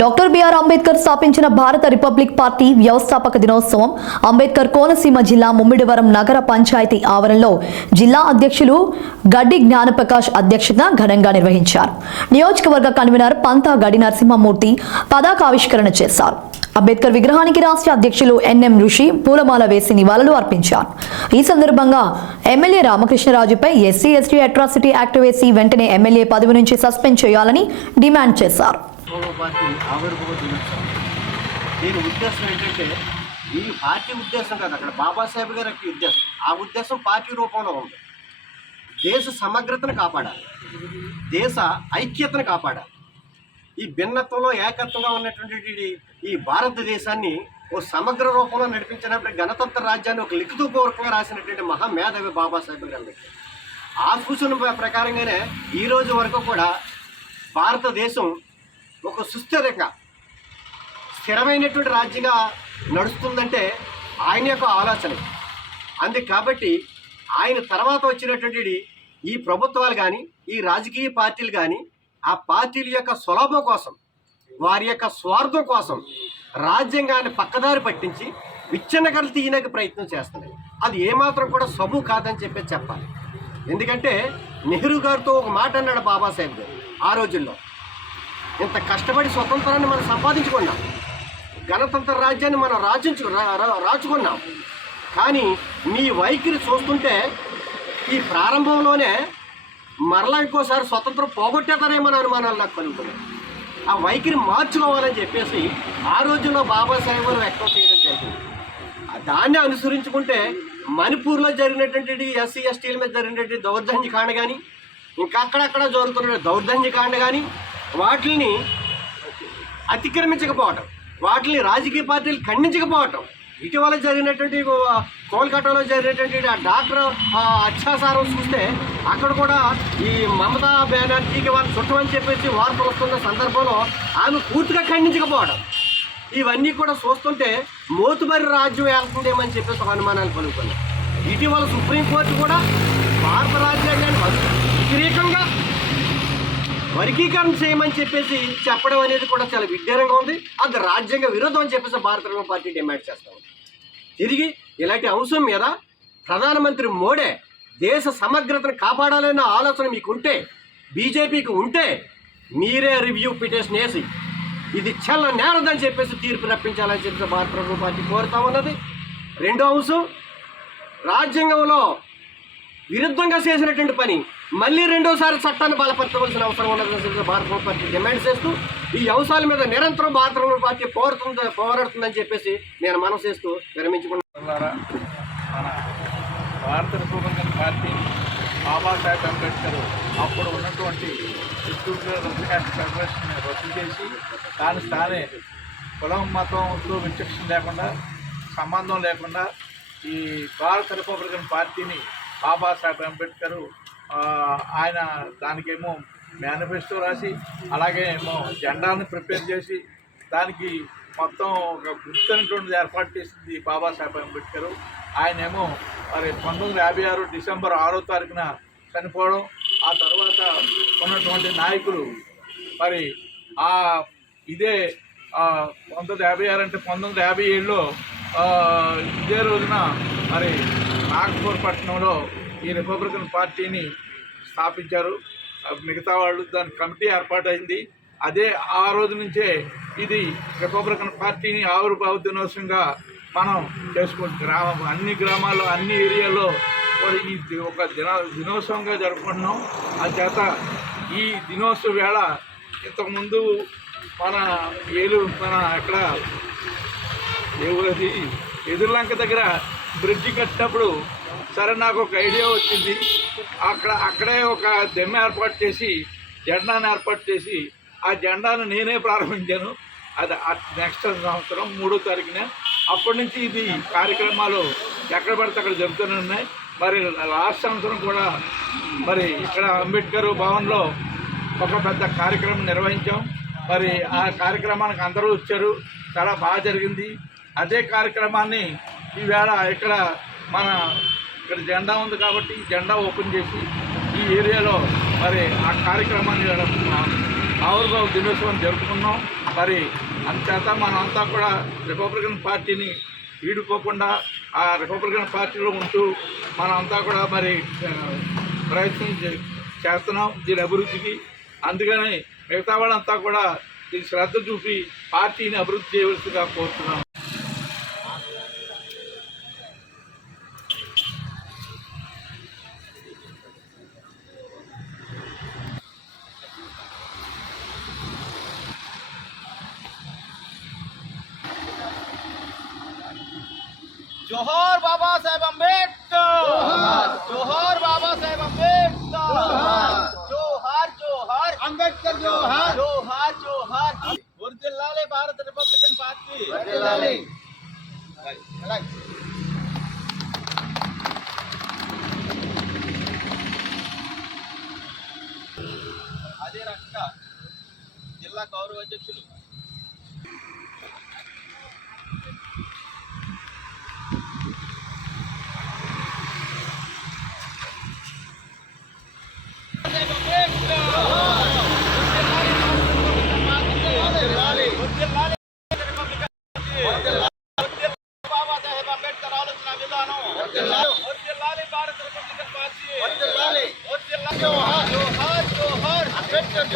Doctor BR Ambedkar స్థాపించిన భారత republic party వ్యవస్థాపక దినోత్సవం అంబేద్కర్ కోనసీమ జిల్లా ముమ్మిడివరం నగర పంచాయతీ ఆవరణలో జిల్లా అధ్యక్షులు గడ్డి జ్ఞానప్రకాష్ అధ్యక్షతన ఘనంగా నిర్వహించారు. నియోజకవర్గ కన్వీనర్ పంతా గడి నరసింహమూర్తి పతాకావిష్కరణ చేశారు. అంబేద్కర్ విగ్రహానికి రాష్ట్ర అధ్యక్షులు ఎన్ఎం ఋషి పూలమాల వేసి నివాళులు అర్పించారు. ఈ సందర్భంగా ఎమ్మెల్యే రామకృష్ణరాజుపై ఎస్సీ ఎస్టీ అట్రాసిటీ యాక్ట్ వేసి వెంటనే ఎమ్మెల్యే పదవి నుంచి సస్పెండ్ చేయాలని డిమాండ్ చేశారు. దీని ఉద్దేశం ఏంటంటే ఈ పార్టీ ఉద్దేశం కాదు, అక్కడ బాబాసాహెబ్ గారి ఉద్దేశం. ఆ ఉద్దేశం పార్టీ రూపంలో ఉంది. దేశ సమగ్రతను కాపాడాలి, దేశ ఐక్యతను కాపాడాలి. ఈ భిన్నత్వంలో ఏకత్వంగా ఉన్నటువంటి ఈ భారతదేశాన్ని ఓ సమగ్ర రూపంలో నడిపించినప్పుడు గణతంత్ర రాజ్యాన్ని ఒక లిఖితపూర్వకంగా రాసినటువంటి మహామేధావి బాబాసాహెబ్ గారు. ఆ సూచన ప్రకారంగానే ఈరోజు వరకు కూడా భారతదేశం ఒక సుస్థిరంగా స్థిరమైనటువంటి రాజ్యంగా నడుస్తుందంటే ఆయన యొక్క ఆలోచన. అందుకు కాబట్టి ఆయన తర్వాత వచ్చినటువంటి ఈ ప్రభుత్వాలు కానీ ఈ రాజకీయ పార్టీలు కానీ ఆ పార్టీల యొక్క స్వలాభం కోసం, వారి యొక్క స్వార్థం కోసం రాజ్యాంగాన్ని పక్కదారి పట్టించి విచ్ఛిన్నకలు తీయడానికి ప్రయత్నం చేస్తున్నాయి. అది ఏమాత్రం కూడా సబు కాదని చెప్పాలి. ఎందుకంటే నెహ్రూ గారితో ఒక మాట అన్నాడు బాబాసాహెబ్ గారు. ఆ రోజుల్లో ఇంత కష్టపడి స్వతంత్రాన్ని మనం సంపాదించుకున్నాం, గణతంత్ర రాజ్యాన్ని మనం రాచుకున్నాం. కానీ మీ వైఖరి చూస్తుంటే ఈ ప్రారంభంలోనే మరలా ఇంకోసారి స్వతంత్రం పోగొట్టేతారేమో అనుమానాలు నాకు కలుగుతున్నాయి. ఆ వైఖరి మార్చుకోవాలని చెప్పేసి ఆ రోజుల్లో బాబాసాహెబ్ గారు వ్యక్తం చేయడం జరిగింది. దాన్ని అనుసరించుకుంటే మణిపూర్లో జరిగినటువంటి ఎస్సీ ఎస్టీల మీద జరిగినటువంటి దౌర్జన్యకాండ కానీ, ఇంకా అక్కడక్కడ జరుగుతున్న దౌర్జన్యకాండ కానీ, వాటిని అతిక్రమించకపోవటం, వాటిని రాజకీయ పార్టీలు ఖండించకపోవటం, ఇటీవల జరిగినటువంటి కోల్కతాలో జరిగినటువంటి ఆ డాక్టర్ అత్యాచారం చూస్తే అక్కడ కూడా ఈ మమతా బెనర్జీకి వాళ్ళు చుట్టమని చెప్పేసి వార్తలు వస్తున్న సందర్భంలో ఆమె పూర్తిగా ఖండించకపోవడం, ఇవన్నీ కూడా చూస్తుంటే మోతుబరి రాజ్యం వెళ్తుందేమని చెప్పేసి ఒక అనుమానాలు కలుగుతున్నాయి. ఇటీవల సుప్రీంకోర్టు కూడా భారత రాజ్యాంగాన్ని వ్యతిరేకంగా వర్గీకరణ చేయమని చెప్పేసి చెప్పడం అనేది కూడా చాలా విడ్డూరంగా ఉంది. అది రాజ్యాంగ విరోధం అని చెప్పేసి భారత పార్టీ డిమాండ్ చేస్తాం. తిరిగి ఇలాంటి అంశం మీద ప్రధానమంత్రి మోడీ దేశ సమగ్రతను కాపాడాలన్న ఆలోచన మీకుంటే, బీజేపీకి ఉంటే మీరే రివ్యూ పిటిషన్ వేసి ఇది చాలా నేరదని చెప్పేసి తీర్పు రప్పించాలని చెప్పేసి భారత పార్టీ కోరుతా ఉన్నది. రెండో అంశం, రాజ్యాంగంలో విరుద్ధంగా చేసినటువంటి పని మళ్ళీ రెండోసారి చట్టాన్ని బలపరచవలసిన అవసరం ఉన్నదని భారత పార్టీ డిమాండ్ చేస్తూ ఈ అంశాల మీద నిరంతరం భారత పార్టీ పోరాడుతుందని చెప్పేసి నేను మనవి చేస్తూ విరమించుకున్నాను. మన భారత రిపబ్లికన్ పార్టీ బాబాసాహెబ్ అంబేద్కర్ అప్పుడు ఉన్నటువంటి ఫెడరేషన్ రద్దు చేసి దాని స్థానే కులం మతంతో విచక్షణ లేకుండా, సంబంధం లేకుండా ఈ భారత రిపబ్లికన్ పార్టీని బాబాసాహెబ్ అంబేద్కర్ ఆయన దానికేమో మేనిఫెస్టో రాసి, అలాగే ఏమో జెండాను ప్రిపేర్ చేసి దానికి మొత్తం ఒక గుర్తున్నటువంటిది ఏర్పాటు చేసింది బాబాసాహెబ్ అంబేద్కర్. ఆయనేమో మరి 1956 డిసెంబర్ 6వ తారీఖున చనిపోవడం, ఆ తర్వాత ఉన్నటువంటి నాయకులు మరి ఇదే 1956 అంటే 1957లో ఇదే రోజున మరి నాగపూర్ పట్టణంలో ఈ రిపబ్లికన్ పార్టీని స్థాపించారు. మిగతా వాళ్ళు దాని కమిటీ ఏర్పాటైంది. అదే ఆ రోజు నుంచే ఇది రిపబ్లికన్ పార్టీని ఆవిర్భావ దినోత్సవంగా మనం చేసుకుంటున్నాం. అన్ని గ్రామాల్లో, అన్ని ఏరియాలో ఈ ఒక దినోత్సవంగా జరుపుకుంటున్నాం. అందుచేత ఈ దినోత్సవ వేళ ఇంతకుముందు మన ఎక్కడ ఎవరది ఎదుర్లంక దగ్గర బ్రిడ్జి కట్టినప్పుడు సరే నాకు ఒక ఐడియా వచ్చింది. అక్కడే ఒక దెమ్మ ఏర్పాటు చేసి, జెండాను ఏర్పాటు చేసి, ఆ జెండాను నేనే ప్రారంభించాను. అది నెక్స్ట్ సంవత్సరం 3వ తారీఖున. అప్పటి నుంచి ఇది కార్యక్రమాలు ఎక్కడ పడితే అక్కడ జరుగుతూనే ఉన్నాయి. మరి లాస్ట్ సంవత్సరం కూడా మరి ఇక్కడ అంబేద్కర్ భవన్లో ఒక పెద్ద కార్యక్రమం నిర్వహించాం. మరి ఆ కార్యక్రమానికి అందరూ వచ్చారు, చాలా బాగా జరిగింది. అదే కార్యక్రమాన్ని ఈవేళ ఇక్కడ జెండా ఉంది కాబట్టి జెండా ఓపెన్ చేసి ఈ ఏరియాలో మరి ఆ కార్యక్రమాన్ని ఆవిర్భావ దినోత్సవం జరుపుకున్నాం. మరి అంతేత మనమంతా కూడా రిపబ్లికన్ పార్టీని వీడుకోకుండా ఆ రిపబ్లికన్ పార్టీలో ఉంటూ మనమంతా కూడా మరి ప్రయత్నం చేస్తున్నాం దీని అభివృద్ధికి. అందుకని మిగతా వాళ్ళంతా కూడా దీని శ్రద్ధ చూపి పార్టీని అభివృద్ధి చేయవలసిగా కోరుతున్నాం. जोहर बाबा साहेब अम्बेडकर, जोहर बाबा साहेब अम्बेडकर, जोहर जोहर अंबेडकर, जोहर जोहर जोहर వర్ధిల్లాలి భారత రిపబ్లికన్ పార్టీ వర్ధిల్లాలి. అదే రకంగా జిల్లా గౌరవ అధ్యక్షులు బాబాసాహెబ్ అంబేద్కర్ ఆలోచన విధానం వర్ధిల్లాలి భారత రిపబ్లికన్ పార్టీ వర్ధిల్లాలి. జోహార్ జోహార్ జోహార్ అంబేద్కర్.